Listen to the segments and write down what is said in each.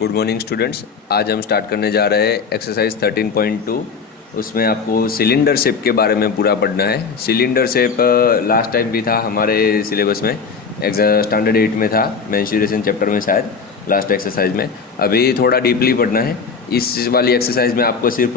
Good morning students. आज हम start करने जा रहे हैं एक्सरसाइज 13.2। उसमें आपको सिलेंडर शेप के बारे में पूरा पढ़ना है। सिलेंडर शेप लास्ट टाइम भी था हमारे सिलेबस में, स्टैंडर्ड 8 में था, मेंस्ट्रुएशन चैप्टर में शायद लास्ट एक्सरसाइज में। अभी थोड़ा डीपली पढ़ना है। इस वाली एक्सरसाइज में आपको सिर्फ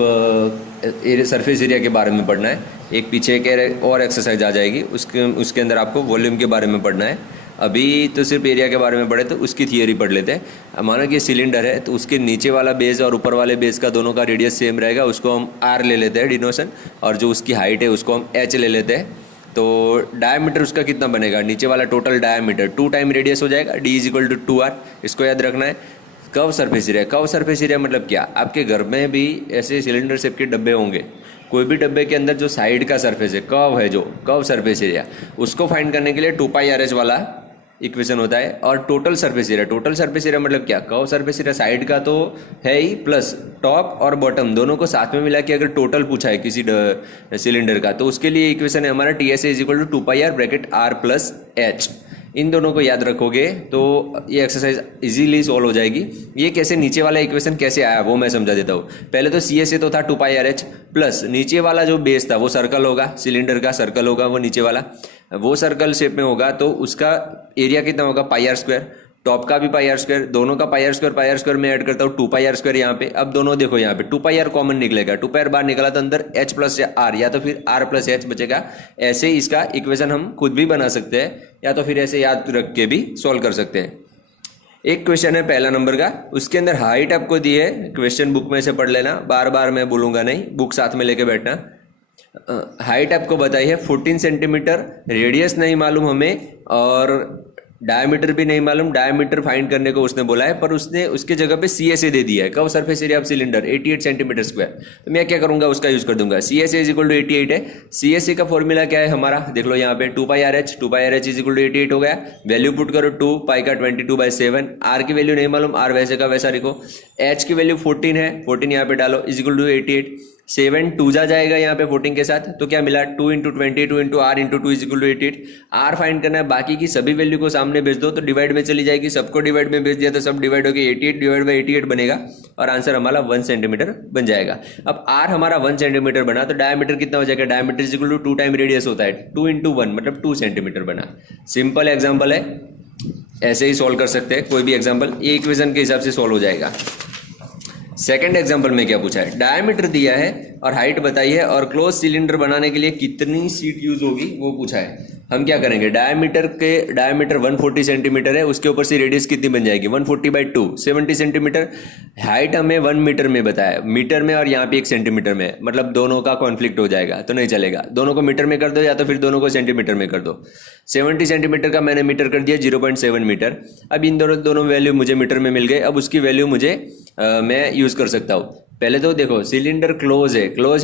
सरफेस एरिया के बारे में पढ़ना है। एक पीछे एक और एक्सरसाइज आ जाएगी, उसके अंदर आपको वॉल्यूम के बारे में पढ़ना है। अभी तो सिर्फ एरिया के बारे में पढ़े तो उसकी थियरी पढ़ लेते हैं। मानो कि सिलेंडर है तो उसके नीचे वाला बेस और ऊपर वाले बेस का दोनों का रेडियस सेम रहेगा, उसको हम आर ले लेते हैं डिनोशन, और जो उसकी हाइट है उसको हम एच ले लेते हैं। तो डायमीटर उसका कितना बनेगा, नीचे वाला टोटल डायमीटर 2 टाइम रेडियस हो जाएगा, d is equal to 2r। इसको याद रखना है। Curve surface area, curve surface area मतलब क्या, आपके घर में भी ऐसे सिलेंडर शेप के डब्बे होंगे, कोई भी डब्बे के अंदर जो साइड का सरफेस है, कर्व है, जो कर्व सरफेस एरिया, उसको फाइंड करने के लिए 2πRh वाला इक्वेशन होता है। और total surface area, total surface area मतलब क्या, कर्व सरफेस एरिया साइड का तो है ही, प्लस टॉप और बॉटम दोनों को साथ में मिला के अगर टोटल पूछा है किसी सिलेंडर का, तो उसके लिए इक्वेशन है हमारा TSA is equal to 2πr bracket r plus h। इन दोनों को याद रखोगे तो ये एक्सरसाइज इजीली सॉल्व हो जाएगी। ये कैसे, नीचे वाला इक्वेशन कैसे आया वो मैं समझा देता हूँ। पहले तो CSA तो था 2πRh, प्लस नीचे वाला जो बेस था वो सर्कल होगा, सिलेंडर का सर्कल होगा वो नीचे वाला, वो सर्कल शेप में होगा तो उसका एरिया कितना होगा, πr²। टॉप का भी πr², दोनों का πr² में ऐड करता हूँ 2πr² यहाँ पे। अब दोनों देखो यहाँ पे 2πr कॉमन निकलेगा, 2πr बाहर निकला तो अंदर h प्लस r या तो फिर r प्लस h बचेगा। ऐसे इसका इक्वेशन हम खुद भी बना सकते हैं या तो फिर ऐसे याद रख के भी सॉल्व कर सकते हैं। एक क्वेश्चन है पहला नंबर का, उसके अंदर हाइट आपको दी है, क्वेश्चन बुक में से पढ़ लेना, बार बार मैं बोलूँगा नहीं, बुक साथ में लेके बैठना। हाइट आपको बताई है 14 सेंटीमीटर, रेडियस नहीं मालूम हमें और डायमीटर भी नहीं मालूम। डायमीटर फाइंड करने को उसने बोला है, पर उसने उसके जगह पे CSA दे दिया है, curve surface area of cylinder 88 centimetre square. तो मैं क्या करूंगा, उसका यूज कर दूंगा। CSA इज इक्वल टू 88 है। CSA का फॉर्मूला क्या है हमारा, देख लो यहाँ पे 2πRh इज इक्वल टू 88 हो गया। वैल्यू पुट करो 2 पाई का 22/7। r की वैल्यू नहीं मालूम, r वैसे का वैसा लिखो। h की वैल्यू 14 है, 14 यहाँ पे डालो, इज इक्वल टू 88। 7 2 जा जाएगा यहाँ पे 14 के साथ, तो क्या मिला 2 into 20 2 into r into 2 is equal to 88। r find करना है, बाकी की सभी वैल्यू को सामने भेज दो तो डिवाइड में चली जाएगी, सबको डिवाइड में भेज दिया तो सब डिवाइड होकर 88 डिवाइड बाई 88 बनेगा और आंसर हमारा 1 सेंटीमीटर बन जाएगा। अब r हमारा 1 सेंटीमीटर बना तो डायमीटर कितना हो जाएगा, diameter is equal to 2 time radius होता है, 2 इंटू 1 मतलब 2 सेंटीमीटर बना। सिंपल एग्जाम्पल है, ऐसे ही सॉल्व कर सकते हैं कोई भी एग्जाम्पल, ये इक्वेशन के हिसाब से सॉल्व हो जाएगा। सेकंड एग्जांपल में क्या पूछा है, डायमीटर दिया है और हाइट बताई है और क्लोज सिलेंडर बनाने के लिए कितनी शीट यूज होगी वो पूछा है। हम क्या करेंगे, डायमीटर 140 सेंटीमीटर है, उसके ऊपर से रेडियस कितनी बन जाएगी 140/2 70 सेंटीमीटर। हाइट हमें 1 मीटर में बताया, मीटर में और यहाँ पे 1 सेंटीमीटर में, मतलब दोनों का कॉन्फ्लिक्ट हो जाएगा तो नहीं चलेगा। दोनों को मीटर में कर दो या तो फिर दोनों को सेंटीमीटर में कर दो। 70 सेंटीमीटर का मैंने मीटर कर दिया 0.7 मीटर। अब इन दोनों वैल्यू मुझे मीटर में मिल गए। अब उसकी वैल्यू मुझे मैं यूज कर सकता हूँ। पहले तो देखो सिलेंडर क्लोज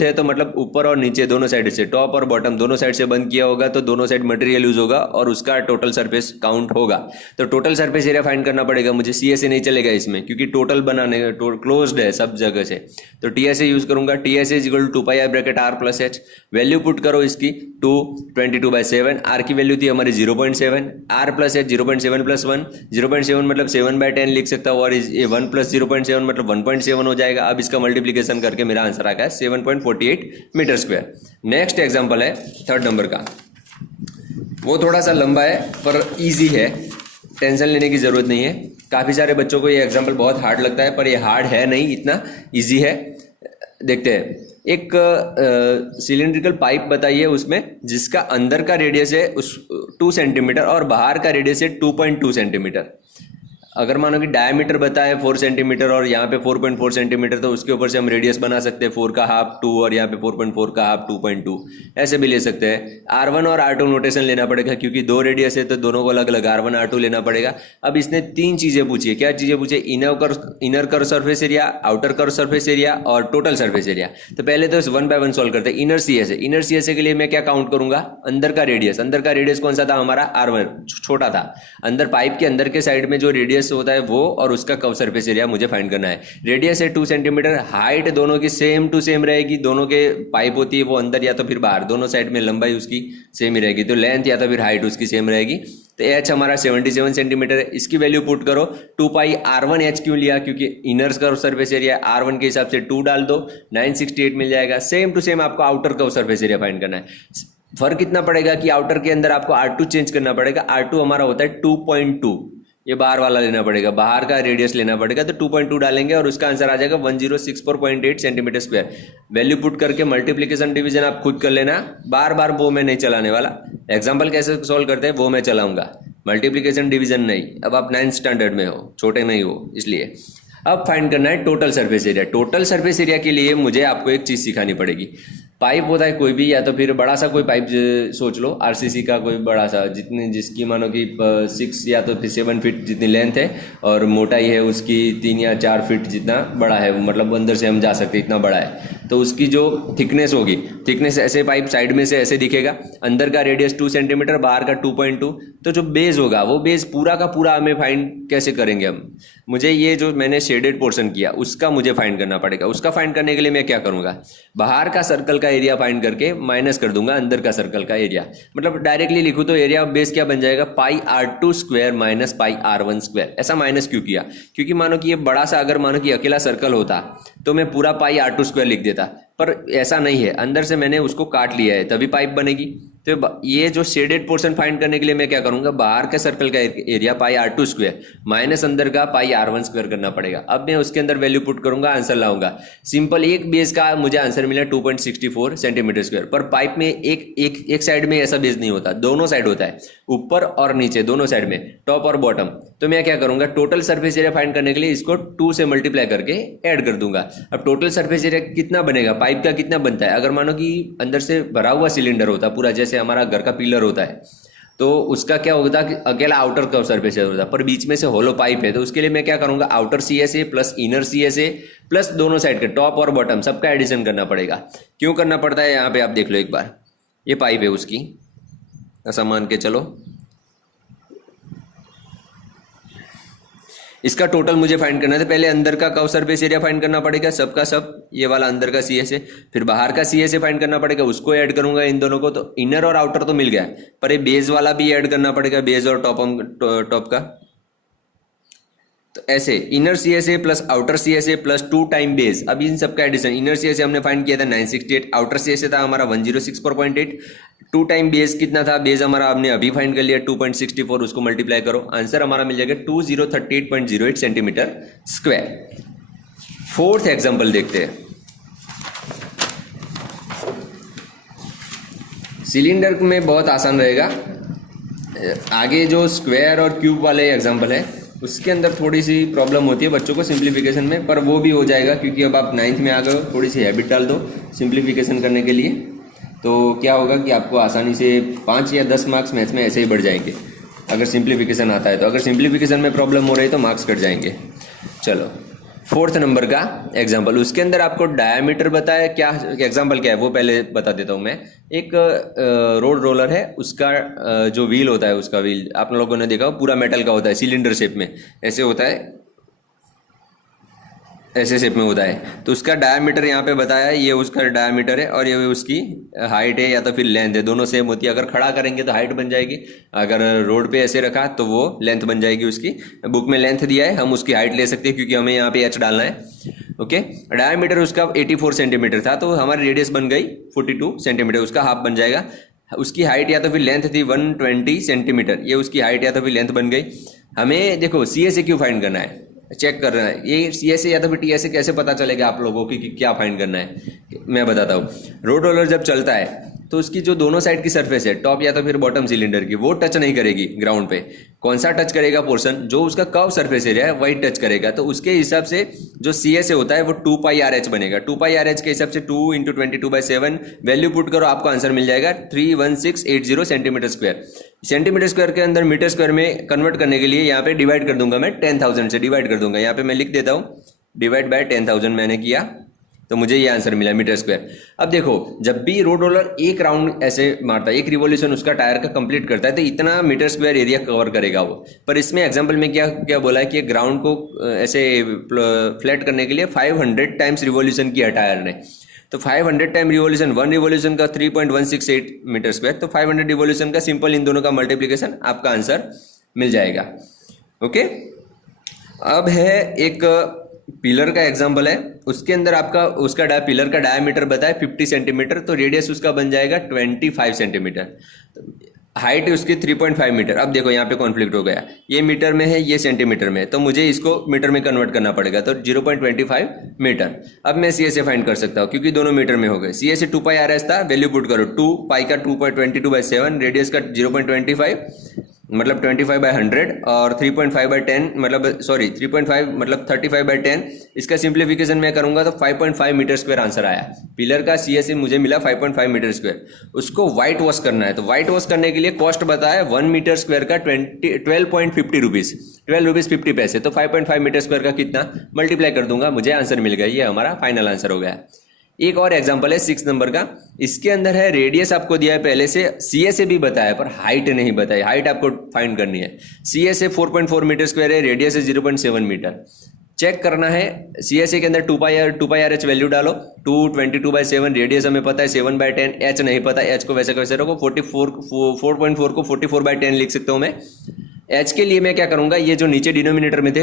है तो मतलब ऊपर और नीचे दोनों साइड से, टॉप और बॉटम दोनों साइड से बंद किया होगा तो दोनों साइड मटेरियल यूज होगा और उसका टोटल सरफेस काउंट होगा। तो टोटल सरफेस एरिया फाइंड करना पड़ेगा मुझे, CSA नहीं चलेगा इसमें क्योंकि टोटल बनाने क्लोज्ड है सब जगह से, तो TSA यूज करूंगा। TSA is equal to 2πr bracket r plus h। Value put करो इसकी 2 22/7, r की वैल्यू थी हमारी 0.7, r प्लस h 0.7 प्लस 1, 0.7 मतलब 7/10 लिख सकता हूँ और ये 1 प्लस 0.7 मतलब 1.7 हो जाएगा। अब इसका मल्टीप्लीकेशन करके मेरा आंसर आ गया 7.48 मीटर स्क्वायर। नेक्स्ट एग्जांपल है थर्ड नंबर का, वो थोड़ा सा लंबा है पर इजी है, टेंशन लेने की जरूरत नहीं है। काफी सारे बच्चों को ये एग्जांपल बहुत हार्ड लगता है पर ये हार्ड है नहीं, इतना इजी है। देखते हैं, एक सिलिंड्रिकल पाइप बताइए उसमें जिसका अंदर का रेडियस है 2 सेंटीमीटर और बाहर का रेडियस है 2.2 सेंटीमीटर। अगर मानो कि डायमीटर बताए 4 सेंटीमीटर और यहाँ पे 4.4 सेंटीमीटर, तो उसके ऊपर से हम रेडियस बना सकते हैं 4 का हाफ 2 और यहाँ पे 4.4 का हाफ 2.2, ऐसे भी ले सकते हैं। R1 और R2 नोटेशन लेना पड़ेगा क्योंकि 2 रेडियस है तो दोनों को अलग अलग R1 R2 लेना पड़ेगा। अब इसने 3 चीजें पूछी है, क्या चीजें पूछी है, inner curve surface area, outer curve surface area और टोटल सरफेस एरिया। तो पहले तो 1 बाय 1 सॉल्व करते हैं। इनर CSA के लिए मैं क्या काउंट करूंगा, अंदर का रेडियस कौन सा था हमारा, R1 छोटा था। अंदर पाइप के अंदर के साइड में जो रेडियस बेस होता है वो, और उसका कर्व सरफेस एरिया मुझे फाइंड करना है। रेडियस है 2 सेंटीमीटर, हाइट दोनों की सेम टू सेम रहेगी, दोनों के पाइप होती है वो अंदर या तो फिर बाहर, दोनों साइड में लंबाई उसकी सेम ही रहेगी, तो लेंथ या तो फिर हाइट उसकी सेम रहेगी। तो एच हमारा 77 सेंटीमीटर है, इसकी वैल्यू पुट करो। 2 पाई R1 एच क्यों लिया, क्योंकि inner curve surface area R1 के हिसाब से 2 डाल दो, 968 मिल जाएगा। सेम टू सेम आपको outer curve surface area find करना है। फर्क इतना पड़ेगा कि आउटर के अंदर आपको R2 चेंज करना पड़ेगा। R2 हमारा होता है 2.2, ये बाहर वाला लेना पड़ेगा, बाहर का रेडियस लेना पड़ेगा, तो 2.2 डालेंगे और उसका आंसर आ जाएगा 1064.8 सेंटीमीटर स्क्वायर। वैल्यू पुट करके मल्टीप्लिकेशन डिवीजन आप खुद कर लेना, बार बार वो मैं नहीं चलाने वाला। एग्जाम्पल कैसे सॉल्व करते हैं वो मैं चलाऊंगा, मल्टीप्लिकेशन डिवीजन नहीं। अब आप 9th स्टैंडर्ड में हो, छोटे नहीं हो, इसलिए अब फाइंड करना है total surface area. Total surface area के लिए मुझे आपको एक चीज़ सिखानी पड़ेगी। पाइप होता है कोई भी, या तो फिर बड़ा सा कोई पाइप सोच लो, आरसीसी का कोई बड़ा सा, जितनी जिसकी मानो कि 6 या तो फिर 7 फीट जितनी लेंथ है और मोटाई है उसकी 3 या 4 फीट जितना बड़ा है, मतलब अंदर से हम जा सकते इतना बड़ा है, तो उसकी जो थिकनेस होगी, थिकनेस ऐसे पाइप साइड में से ऐसे दिखेगा, अंदर का रेडियस 2 सेंटीमीटर, बाहर का 2.2। तो जो बेस होगा वो बेस पूरा का पूरा हमें फाइंड कैसे करेंगे हम, मुझे ये जो मैंने शेडेड पोर्शन किया उसका मुझे फाइंड करना पड़ेगा। उसका फाइंड करने के लिए मैं क्या करूंगा, बाहर का सर्कल का एरिया फाइंड करके माइनस कर दूंगा अंदर का सर्कल का एरिया। मतलब डायरेक्टली लिखूं तो एरिया ऑफ बेस क्या बन जाएगा, पाई R2 square minus pi R1 square. ऐसा माइनस क्यों किया, क्योंकि मानो कि ये बड़ा सा अगर मानो कि अकेला सर्कल होता तो मैं पूरा पाई R2 स्क्वायर लिख देता, पर ऐसा नहीं है, अंदर से मैंने उसको काट लिया है तभी पाइप बनेगी। तो ये जो शेडेड पोर्शन फाइंड करने के लिए मैं क्या करूंगा, बाहर के सर्कल का area pi R2 square minus अंदर का पाई R1 स्क्वायर करना पड़ेगा। अब मैं उसके अंदर वैल्यू पुट करूंगा, आंसर लाऊंगा। सिंपल एक बेस का मुझे आंसर मिला 2.64 सेंटीमीटर स्क्वायर। पर पाइप में एक साइड में ऐसा बेस नहीं होता, दोनों साइड होता है, ऊपर और नीचे दोनों साइड में, टॉप और बॉटम। तो मैं क्या करूंगा, टोटल सर्फेस एरिया फाइंड करने के लिए इसको 2 से मल्टीप्लाई करके ऐड कर दूंगा। अब टोटल सर्फेस एरिया कितना बनेगा, पाइप का कितना बनता है, अगर मानो कि अंदर से भरा हुआ सिलेंडर होता पूरा, जैसे हमारा घर का पिलर होता है, तो उसका क्या होता है कि अकेला आउटर कर्व सरफेस एरिया होता है, पर बीच में से होलो पाइप है, तो उसके लिए मैं क्या करूंगा, outer CSA plus inner CSA plus दोनों साइड के टॉप और बॉटम सबका एडिशन करना पड़ेगा। क्यों करना पड़ता है, यहाँ पे आप देख लो एक बार, ये पाइप है उसकी, ऐसा मान के चलो, इसका टोटल मुझे फाइंड करना था। पहले अंदर का कर्व सरफेस एरिया फाइंड करना पड़ेगा सबका सब, ये वाला अंदर का CSA, फिर बाहर का CSA फाइंड करना पड़ेगा, उसको ऐड करूंगा इन दोनों को। तो इनर और आउटर तो मिल गया, पर ये बेस वाला भी ऐड करना पड़ेगा, बेस और टॉप का। तो ऐसे inner CSA plus outer CSA plus 2 time base. अब इन सबका एडिशन, इनर CSA हमने फाइंड किया था 968, आउटर CSA था हमारा 1064.8, 2 टाइम बेस कितना था, बेस हमारा हमने अभी फाइंड कर लिया 2.64, उसको मल्टीप्लाई करो, आंसर हमारा मिल जाएगा 2038.08 सेंटीमीटर स्क्वायर। 4th एग्जाम्पल देखते हैं। सिलेंडर में बहुत आसान रहेगा, आगे जो स्क्वायर और क्यूब वाले एग्जाम्पल है उसके अंदर थोड़ी सी प्रॉब्लम होती है बच्चों को सिंप्लीफिकेशन में, पर वो भी हो जाएगा क्योंकि अब आप 9th में आ गए हो। थोड़ी सी हैबिट डाल दो सिंप्लीफिकेशन करने के लिए, तो क्या होगा कि आपको आसानी से 5 या 10 मार्क्स मैथ्स में ऐसे ही बढ़ जाएंगे अगर सिंप्लीफिकेशन आता है तो। अगर सिंप्लीफिकेशन में प्रॉब्लम हो रही है तो मार्क्स कट जाएंगे। चलो 4th नंबर का एग्जाम्पल, उसके अंदर आपको डायमीटर बताया, क्या एग्जाम्पल क्या है वो पहले बता देता हूँ मैं। एक रोड रोलर है, उसका जो व्हील होता है, उसका व्हील आप लोगों ने देखा पूरा मेटल का होता है, सिलेंडर शेप में ऐसे होता है, ऐसे शेप में होता है। तो उसका डायमीटर यहाँ पे बताया है, ये उसका डायमीटर है और ये उसकी हाइट है या तो फिर लेंथ है, दोनों सेम होती है। अगर खड़ा करेंगे तो हाइट बन जाएगी, अगर रोड पे ऐसे रखा तो वो लेंथ बन जाएगी उसकी। बुक में लेंथ दिया है, हम उसकी हाइट ले सकते हैं क्योंकि हमें यहाँ पे एच डालना है। ओके, डायमीटर उसका 84 सेंटीमीटर था, तो हमारी रेडियस बन गई 42 सेंटीमीटर, उसका हाफ बन जाएगा। उसकी हाइट या तो फिर लेंथ थी 120 सेंटीमीटर, ये उसकी हाइट या तो फिर लेंथ बन गई। हमें देखो CSA क्यों फाइंड करना है, चेक करना है। ये CSA या तो फिर TSA कैसे पता चलेगा आप लोगों की कि क्या फाइंड करना है, मैं बताता हूँ। रोड रोलर जब चलता है तो उसकी जो दोनों साइड की सरफेस है, टॉप या तो फिर बॉटम सिलेंडर की, वो टच नहीं करेगी ग्राउंड पे। कौन सा टच करेगा पोर्शन, जो उसका कर्व सरफेस एरिया है वही टच करेगा। तो उसके हिसाब से जो CSA होता है वो 2 पाई RH बनेगा। 2 पाई RH के हिसाब से 2 × 22/7 वैल्यू पुट करो, आपको आंसर मिल जाएगा 31680 सेंटीमीटर स्क्वायर। सेंटीमीटर स्क्वायर के अंदर मीटर स्क्वायर में कन्वर्ट करने के लिए यहाँ पे डिवाइड कर दूंगा मैं, 10,000 से डिवाइड कर दूंगा। यहाँ पे मैं लिख देता हूँ डिवाइड बाय 10,000 मैंने किया, तो मुझे ये आंसर मिला मीटर स्क्वायर। अब देखो, जब भी रोड रोलर एक राउंड ऐसे मारता है, एक रिवॉल्यूशन उसका टायर का कंप्लीट करता है, तो इतना मीटर स्क्वायर एरिया कवर करेगा वो। पर इसमें एग्जांपल में क्या क्या बोला है कि ग्राउंड को ऐसे फ्लैट करने के लिए 500 टाइम्स रिवॉल्यूशन किया टायर ने। तो 500 टाइम रिवॉल्यूशन, वन रिवॉल्यूशन का 3.168 मीटर स्क्वायर, तो 500 रिवॉल्यूशन का सिंपल इन दोनों का मल्टीप्लिकेशन, आपका आंसर मिल जाएगा। ओके, अब है एक पिलर का एग्जांपल है, उसके अंदर आपका उसका पिलर का डायमीटर बताए 50 सेंटीमीटर, तो रेडियस उसका बन जाएगा 25 सेंटीमीटर, हाइट उसकी 3.5 मीटर। अब देखो यहाँ पे कॉन्फ्लिक्ट हो गया, ये मीटर में है, ये सेंटीमीटर में, तो मुझे इसको मीटर में कन्वर्ट करना पड़ेगा, तो 0.25 मीटर। अब मैं सी ए से फाइंड कर सकता हूँ क्योंकि दोनों मीटर में हो गए। सी ए से 2 पाई आर एस था, वैल्यू पुट करो, 2 पाई का 2.22/7, रेडियस का 0.25 मतलब 25/100, और 3.5/10 मतलब 3.5 मतलब 35/10। इसका सिंप्लीफिकेशन मैं करूंगा तो 5.5 मीटर स्क्वायर आंसर आया। पिलर का सी ए से मुझे मिला 5.5 मीटर स्क्वायर। उसको व्हाइट वॉश करना है, तो व्हाइट वॉश करने के लिए कॉस्ट बताया 1 मीटर स्क्वायर का 12.50 रुपीज, 12 रुपीज 50 पैसे। तो 5.5 मीटर स्क्वायर का कितना मल्टीप्लाई कर दूंगा, मुझे आंसर मिल गया। ये हमारा फाइनल आंसर हो गया। एक और एग्जांपल है 6 नंबर का, इसके अंदर है रेडियस आपको दिया है पहले से, सीए से भी बताया पर हाइट नहीं बताई, हाइट आपको फाइंड करनी है। सीए से 4.4 मीटर स्क्वायर है, रेडियस है 0.7 मीटर। चेक करना है, सीएसए के अंदर 2 पाई आर एच वैल्यू डालो, 222/7, रेडियस हमें पता है 7/10, एच नहीं पता, एच को वैसे कैसे रखो, 4.4 को 44/10 लिख सकता हूँ मैं। एच के लिए मैं क्या करूंगा, ये जो नीचे डिनोमिनेटर में थे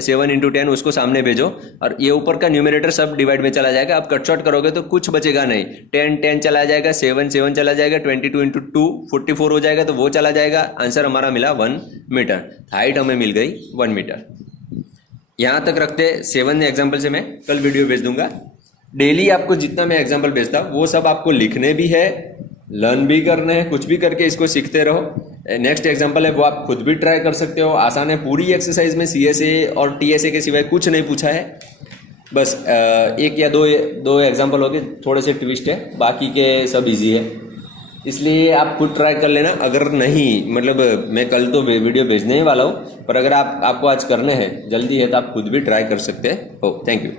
7 × 10 उसको सामने भेजो, और ये ऊपर का न्यूमरेटर सब डिवाइड में चला जाएगा। आप कट शॉर्ट करोगे तो कुछ बचेगा नहीं, 10 चला जाएगा, 7 चला जाएगा, 22 × 2 44 हो जाएगा, तो वो चला जाएगा। आंसर हमारा मिला 1 मीटर, हाइट हमें मिल गई 1 मीटर। यहाँ तक रखते 7 एग्जाम्पल से मैं कल वीडियो भेज दूंगा। डेली आपको जितना मैं एग्जाम्पल भेजता वो सब आपको लिखने भी है, लर्न भी करने हैं, कुछ भी करके इसको सीखते रहो। नेक्स्ट एग्जांपल है वो आप खुद भी ट्राई कर सकते हो, आसान है। पूरी एक्सरसाइज में सीएसए और टीएसए के सिवाय कुछ नहीं पूछा है, बस एक या दो एग्जांपल हो गए, थोड़े से ट्विस्ट है, बाकी के सब इजी है। इसलिए आप खुद ट्राई कर लेना। अगर नहीं, मतलब मैं कल तो वीडियो भेजने ही वाला हूँ, पर अगर आपको आज करने हैं, जल्दी है, तो आप खुद भी ट्राई कर सकते हो। Thank you.